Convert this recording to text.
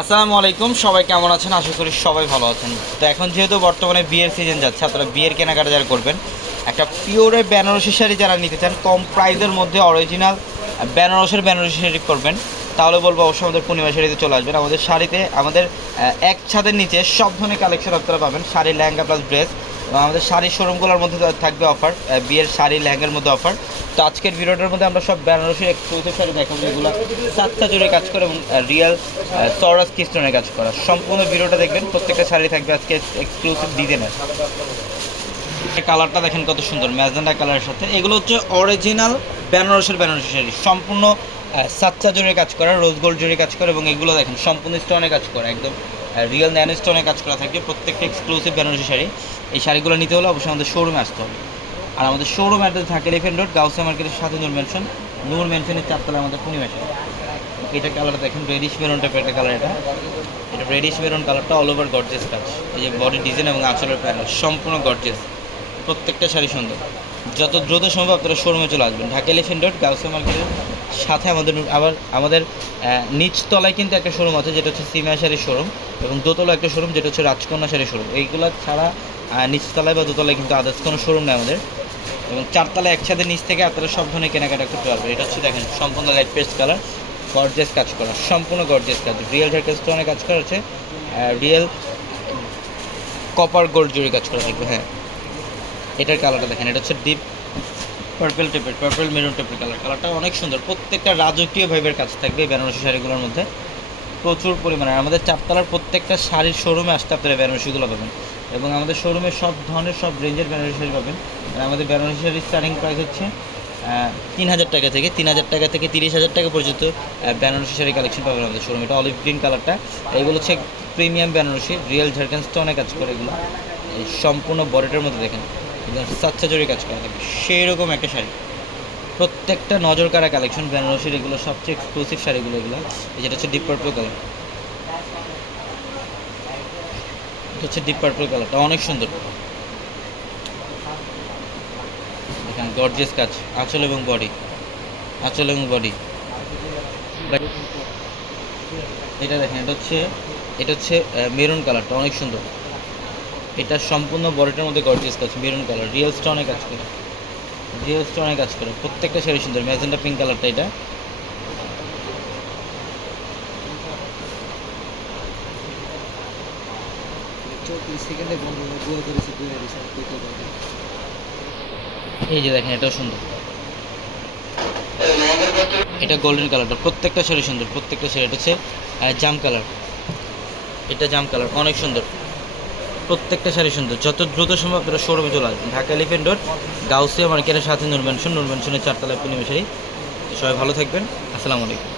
আসসালামু আলাইকুম, সবাই কেমন আছেন? আশা করি সবাই ভালো আছেন। তো এখন যেহেতু বর্তমানে বিয়ের সিজন যাচ্ছে, আপনারা বিয়ের কেনাকাটা যারা করবেন, একটা পিওরের বেনারসি শাড়ি যারা নিতে চান, কম প্রাইসের মধ্যে অরিজিনাল বেনারসের বেনারসি শাড়ি করবেন। তাহলে বলব অবশ্যই আমাদের পূর্ণিমা শাড়িতে চলে আসবেন। আমাদের শাড়িতে, আমাদের এক ছাদের নিচে সব ধরনের কালেকশন আপনারা পাবেন। শাড়ি লেহেঙ্গা প্লাস ড্রেস আমাদের শাড়ির শোরুমগুলোর মধ্যে থাকবে অফার বিয়ের শাড়ি লেহেঙ্গার মধ্যে অফার তো আজকের ভিডিওটার মধ্যে আমরা সব বেনারসি এক্সক্লুসিভ শাড়ি দেখাবো, যেগুলো সাতটা জোরে কাজ করে এবং রিয়েল সরাস কিস্টনের কাজ করা। সম্পূর্ণ ভিডিওটা দেখবেন, প্রত্যেকটা শাড়ি থাকবে আজকে এক্সক্লুসিভ ডিজাইনের কালারটা দেখেন কত সুন্দর ম্যাজেন্ডা কালারের সাথে। এগুলো হচ্ছে অরিজিনাল বেনারসের বেনারসি শাড়ি। সম্পূর্ণ সাচ্চা জোরে কাজ করা রোজ গোল্ড জোরে কাজ করা এবং এগুলো দেখেন, সম্পূর্ণ স্টোনে কাজ করা, একদম রিয়েল ন্যানো স্টোনে কাজ করা থাকবে। প্রত্যেকটা এক্সক্লুসিভ বেনারসি শাড়ি। এই শাড়িগুলো নিতে হলে অবশ্যই আমাদের শোরুমে আসতে হবে। আর আমাদের শোরুম অ্যাড্রেস থাকে এলিফেন্ট রোড গাউসিয়া মার্কেটের সাথে নূর মেনশন নূর মেনশনের চারতলা আমাদের পূর্ণিমা শাড়ি এটা কালার দেখেন রেডিশ মেরুন টাইপের একটা কালার এটা। এটা রেডিশ মেরুন কালারটা অল ওভার গর্জেস কাজ এই যে বডি ডিজাইন এবং আঁচলের প্যানেল সম্পূর্ণ গর্জেস প্রত্যেকটা শাড়ি সুন্দর। যত দ্রুত সম্ভব আপনারা শোরুমে চলে আসবেন। ঢাকা এলিফেন্ট রোড গাউসিয়া মার্কেটের সাথে আমাদের আবার আমাদের নিচতলায় কিন্তু একটা শোরুম আছে, যেটা হচ্ছে সিমিয়া শাড়ির শোরুম এবং দোতলা একটা শোরুম যেটা হচ্ছে রাজকন্যা শাড়ির শোরুম এইগুলো ছাড়া নিচতলায় বা দোতলায় কিন্তু আদার্স কোনো শোরুম নেই আমাদের। এবং চারতলা একসাথে নিচ থেকে আপনারা সব ধরনের কেনাকাটা করতে পারবেন। এটা হচ্ছে দেখেন, সম্পূর্ণ লাইট পেস্ট কালার গর্জেস কাজ করা, সম্পূর্ণ গর্জেস কাজ। রিয়েল ঝাড়কা স্টোনে কাজ করা আছে রিয়েল কপার গোল্ড জুড়ে কাজ করা থাকবে হ্যাঁ। এটার কালারটা দেখেন, এটা হচ্ছে ডিপ পার্পেল টাইপের পার্পেল মেরুন টাইপের কালার কালারটা অনেক সুন্দর, প্রত্যেকটা রাজকীয় ভাইবের কাজ থাকবে বেনারসি শাড়িগুলোর মধ্যে। প্রচুর পরিমাণে। আমাদের চারতলার প্রত্যেকটা শাড়ির শোরুমে আসতে আপনারা বেনারসিগুলো পাবেন। এবং আমাদের শোরুমে সব ধরনের, সব রেঞ্জের বেনারসি শাড়ি পাবেন। আর আমাদের বেনারসি শাড়ির স্টার্টিং প্রাইস হচ্ছে তিন হাজার টাকা থেকে, তিন হাজার টাকা থেকে তিরিশ হাজার টাকা পর্যন্ত বেনারসি শাড়ি কালেকশন পাবেন আমাদের শোরুমে এটা অলিভ গ্রিন কালারটা এগুলো হচ্ছে প্রিমিয়াম বেনারসি রিয়েল ঝাড়খান স্টোনে কাজ করে এগুলো। সম্পূর্ণ বডিটার মধ্যে দেখেন জোরে কাজ করা থাকবে সেই রকম একটা শাড়ি। প্রত্যেকটা নজর কাড়া কালেকশন বেনারসির এগুলো সবচেয়ে এক্সক্লুসিভ শাড়িগুলো এগুলো। যেটা হচ্ছে ডিপ পার্পল কালার এটা হচ্ছে ডিপ পার্পল কালারটা অনেক সুন্দর। দেখেন গর্জিয়াস কাজ, আঁচল এবং বডি আঁচল এবং বডি এটা দেখেন, এটা হচ্ছে এটা হচ্ছে মেরুন কালারটা অনেক সুন্দর। এটা সম্পূর্ণ বডিটার মধ্যে গর্জিয়াস কাজ মেরুন কালার রিয়েল স্টোনে কাজ করে। রিয়েল স্টোনে কাজ করে, প্রত্যেকটা শাড়ি সুন্দর, ম্যাজেন্টা পিঙ্ক কালারটা এটা। এই যে দেখেন, এটাও সুন্দর। এটা গোল্ডেন কালারটা প্রত্যেকটা শাড়ি সুন্দর, প্রত্যেকটা শাড়ি, এটা হচ্ছে জাম কালার এটা জাম কালার অনেক সুন্দর। প্রত্যেকটা শাড়ি সুন্দর। যত দ্রুত সম্ভব আপনারা শোরুমে চলে আসবেন ঢাকা এলিফেন্ট রোড গাউসিয়া মার্কেটের সাথে নুরমেনশন নুরমেনশনের চারতলা পূর্ণিমা সবাই ভালো থাকবেন। আসসালামু আলাইকুম।